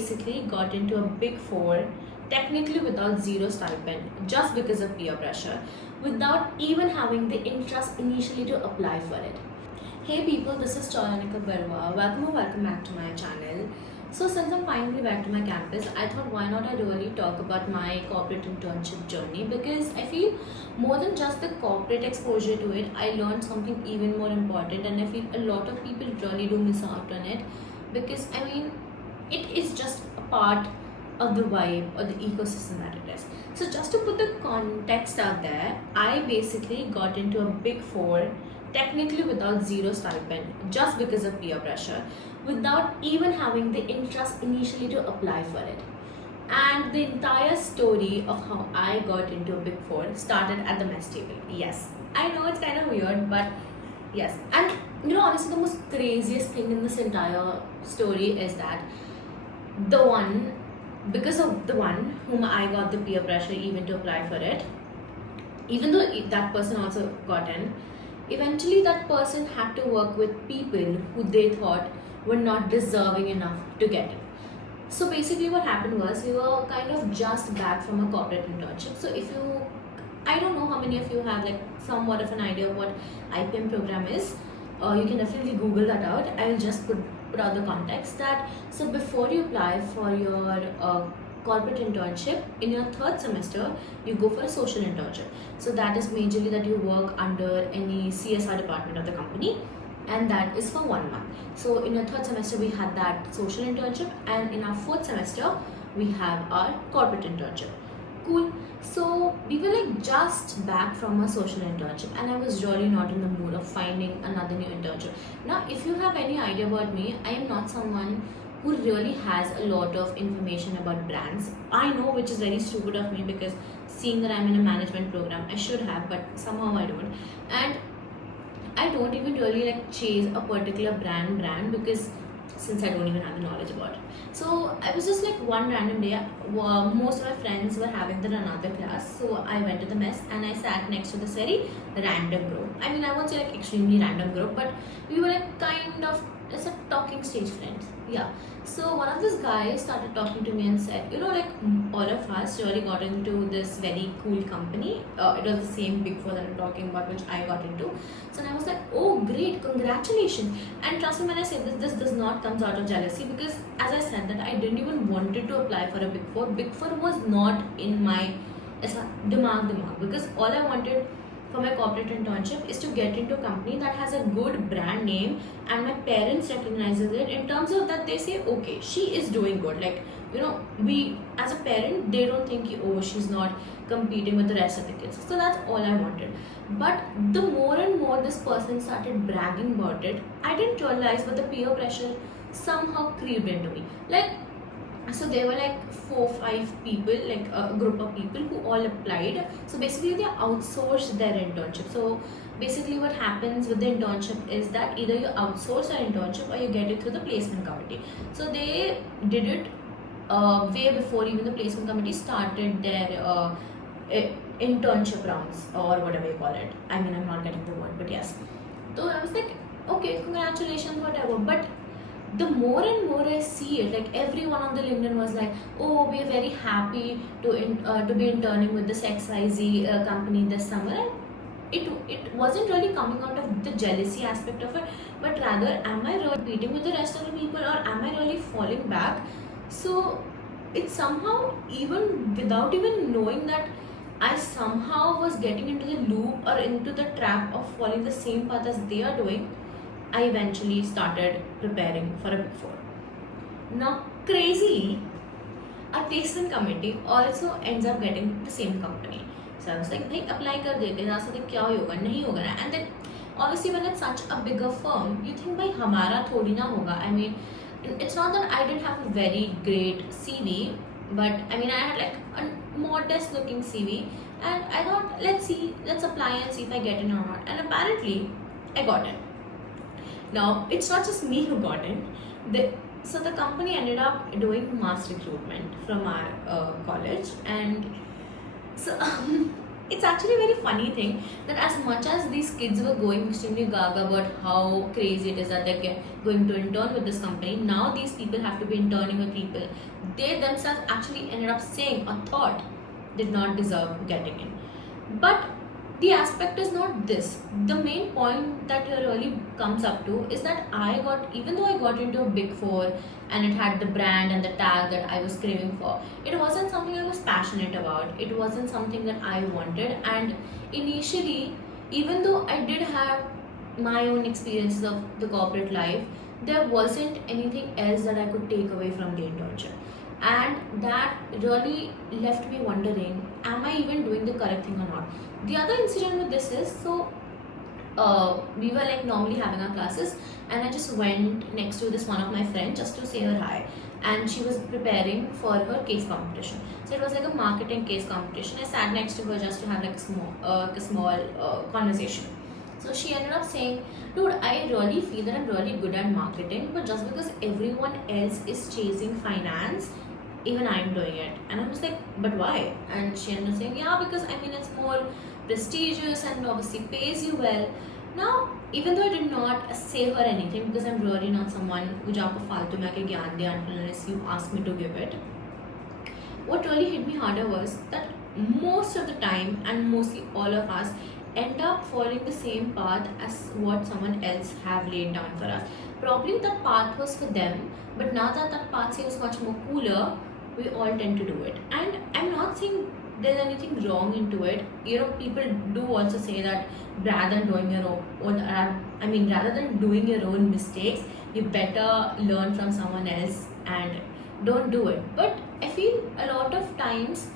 Basically got into a big four, technically without zero stipend, just because of peer pressure, without even having the interest initially to apply for it. Hey people, this is Chalanika Barwa. Welcome back to my channel. So since I'm finally back to my campus, I thought why not I really talk about my corporate internship journey, because I feel more than just the corporate exposure to it, I learned something even more important, and I feel a lot of people really do miss out on it, because it is just a part of the vibe or the ecosystem that it is. So just to put the context out there, I basically got into a big four, technically without zero stipend, just because of peer pressure, without even having the interest initially to apply for it. And the entire story of how I got into a big four started at the mess table. Yes, I know it's kind of weird, but yes. And honestly, the most craziest thing in this entire story is that the one, because of the one whom I got the peer pressure even to apply for it, even though that person also got in, eventually that person had to work with people who they thought were not deserving enough to get it. So basically what happened was, we were kind of just back from a corporate internship. So if you, I don't know how many of you have like somewhat of an idea of what IPM program is. You can definitely Google that out. I'll just put out the context that, so before you apply for your corporate internship, in your third semester you go for a social internship. So that is majorly that you work under any CSR department of the company, and that is for 1 month. So in our third semester we had that social internship, and in our fourth semester we have our corporate internship. Cool. So we were like just back from a social internship, and I was really not in the mood of finding another new internship. Now, if you have any idea about me, I am not someone who really has a lot of information about brands. I know, which is very stupid of me, because seeing that I'm in a management program, I should have, but somehow I don't. And I don't even really like chase a particular brand, because since I don't even have the knowledge about it. So I was just like one random day, most of my friends were having that another class, so I went to the mess and I sat next to this very random group. I won't say like extremely random group, but we were like kind of, it's a talking stage friends. Yeah. So one of these guys started talking to me and said, all of us really got into this very cool company. It was the same big four that I'm talking about, which I got into. So I was like, oh great, congratulations. And trust me when I say this does not come out of jealousy, because as I said that I didn't even wanted to apply for a big four. Big four was not in my dimag, because all I wanted for my corporate internship is to get into a company that has a good brand name, and my parents recognizes it in terms of that they say, okay, she is doing good. Like, we as a parent, they don't think, oh, she's not competing with the rest of the kids. So that's all I wanted. But the more and more this person started bragging about it, I didn't realize, but the peer pressure somehow creeped into me. Like, so there were like 4-5 people, like a group of people who all applied. So basically they outsourced their internship. So basically what happens with the internship is that either you outsource your internship or you get it through the placement committee. So they did it way before even the placement committee started their internship rounds, or whatever you call it. I'm not getting the word, but yes. So I was like, okay, congratulations, whatever. But the more and more I see it, like everyone on the LinkedIn was like, oh, we are very happy to be interning with this XYZ company this summer. And it wasn't really coming out of the jealousy aspect of it, but rather, am I really competing with the rest of the people, or am I really falling back? So it somehow, even without even knowing that, I somehow was getting into the loop or into the trap of following the same path as they are doing. I eventually started preparing for a big four. Now, crazily, our placement committee also ends up getting the same company. So I was like, "Bhai, apply kar dete." I was like, "Kya hoga? Nahi hoga na." And then, obviously, when it's such a bigger firm, you think, "Bhai, hamara thodi na hoga." It's not that I didn't have a very great CV, but I had like a modest looking CV, and I thought, let's apply and see if I get in or not. And apparently, I got in. Now, it's not just me who got in. So the company ended up doing mass recruitment from our college, and so it's actually a very funny thing that as much as these kids were going extremely gaga about how crazy it is that they're going to intern with this company, now these people have to be interning with people they themselves actually ended up saying or thought did not deserve getting in. But the aspect is not this. The main point that here really comes up to is that even though I got into a big four and it had the brand and the tag that I was craving for, it wasn't something I was passionate about. It wasn't something that I wanted. And initially, even though I did have my own experiences of the corporate life, there wasn't anything else that I could take away from the internship. And that really left me wondering, am I even doing the correct thing or not? The other incident with this is, we were like normally having our classes, and I just went next to this one of my friends just to say her hi, and she was preparing for her case competition. So it was like a marketing case competition. I sat next to her just to have like a small conversation. So she ended up saying, dude, I really feel that I'm really good at marketing, but just because everyone else is chasing finance, even I'm doing it. And I was like, but why? And she ended up saying, yeah, because I mean, it's more prestigious and obviously pays you well. Now, even though I did not say her anything, because I'm really not someone who jaako faltu mein aake gyan de unless you ask me to give it, what really hit me harder was that most of the time, and mostly all of us, end up following the same path as what someone else have laid down for us. Probably that path was for them, but now that that path seems much more cooler, we all tend to do it. And I'm not saying there's anything wrong into it. You know, people do also say that rather than doing your rather than doing your own mistakes, you better learn from someone else and don't do it. But I feel a lot of times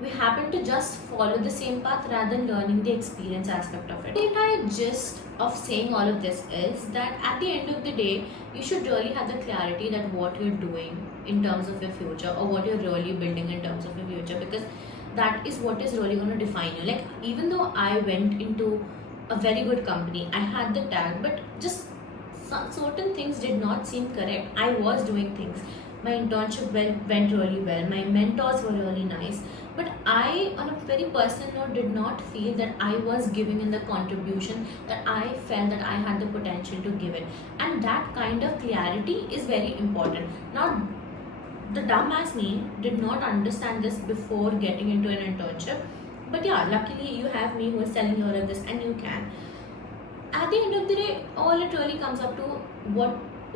we happen to just follow the same path rather than learning the experience aspect of it. The entire gist of saying all of this is that at the end of the day, you should really have the clarity that what you're doing in terms of your future, or what you're really building in terms of your future, because that is what is really going to define you. Like, even though I went into a very good company, I had the tag, but just certain things did not seem correct. I was doing things. My internship went really well. My mentors were really nice. But I, on a very personal note, did not feel that I was giving in the contribution that I felt that I had the potential to give it. And that kind of clarity is very important. Now, the dumbass me did not understand this before getting into an internship. But yeah, luckily you have me who is telling you all of this, and you can. At the end of the day, all it really comes up to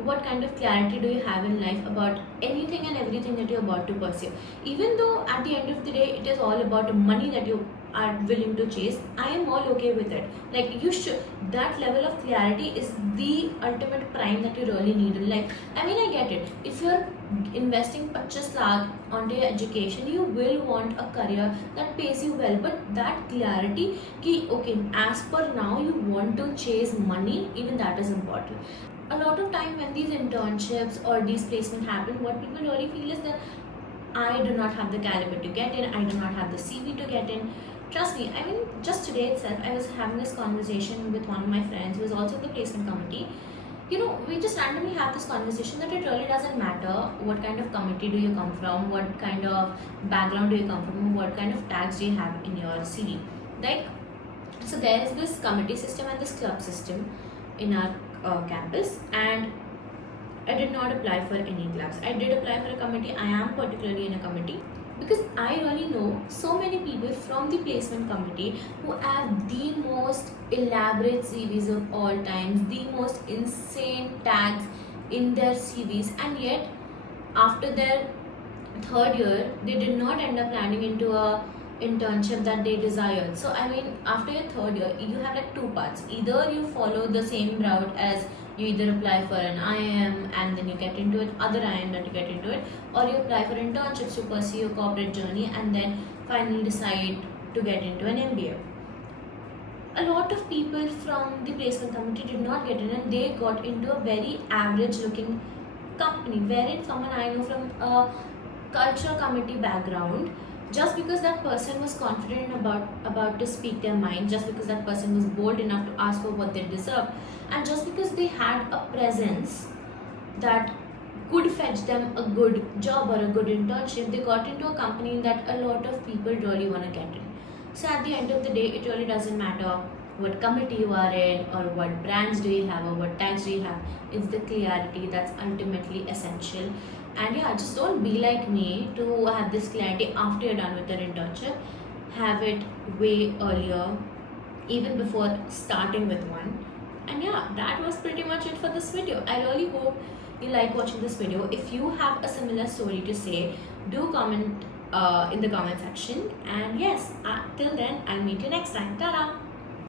what kind of clarity do you have in life about anything and everything that you're about to pursue. Even though at the end of the day it is all about money that you are willing to chase, I am all okay with it. Like, you should, that level of clarity is the ultimate prime that you really need in life. I mean, I get it. If you're investing 25 lakh onto your education, you will want a career that pays you well. But that clarity, ki, okay, as per now you want to chase money, even that is important. A lot of time when these internships or these placements happen, what people really feel is that I do not have the caliber to get in, I do not have the CV to get in. Trust me, I mean, just today itself, I was having this conversation with one of my friends who is also in the placement committee. You know, we just randomly have this conversation that it really doesn't matter what kind of committee do you come from, what kind of background do you come from, what kind of tags do you have in your CV. Like, so there is this committee system and this club system in our campus, and I did not apply for any clubs. I did apply for a committee. I am particularly in a committee because I really know so many people from the placement committee who have the most elaborate CVs of all times, the most insane tags in their CVs, and yet after their third year, they did not end up landing into a internship that they desired. So I mean, after your third year, you have like two paths. Either you follow the same route as you either apply for an IIM and then you get into it, other IIM that you get into it, or you apply for internships to pursue your corporate journey and then finally decide to get into an MBA. A lot of people from the placement committee did not get in, and they got into a very average looking company, wherein someone I know from a culture committee background, just because that person was confident about to speak their mind, just because that person was bold enough to ask for what they deserve, and just because they had a presence that could fetch them a good job or a good internship, they got into a company that a lot of people really want to get in. So at the end of the day, it really doesn't matter what committee you are in, or what brands do you have, or what tags do you have. It's the clarity that's ultimately essential. And yeah, just don't be like me to have this clarity after you're done with your internship. Have it way earlier, even before starting with one. And yeah, that was pretty much it for this video. I really hope you like watching this video. If you have a similar story to say, do comment in the comment section. And yes, till then, I'll meet you next time. Ta-da!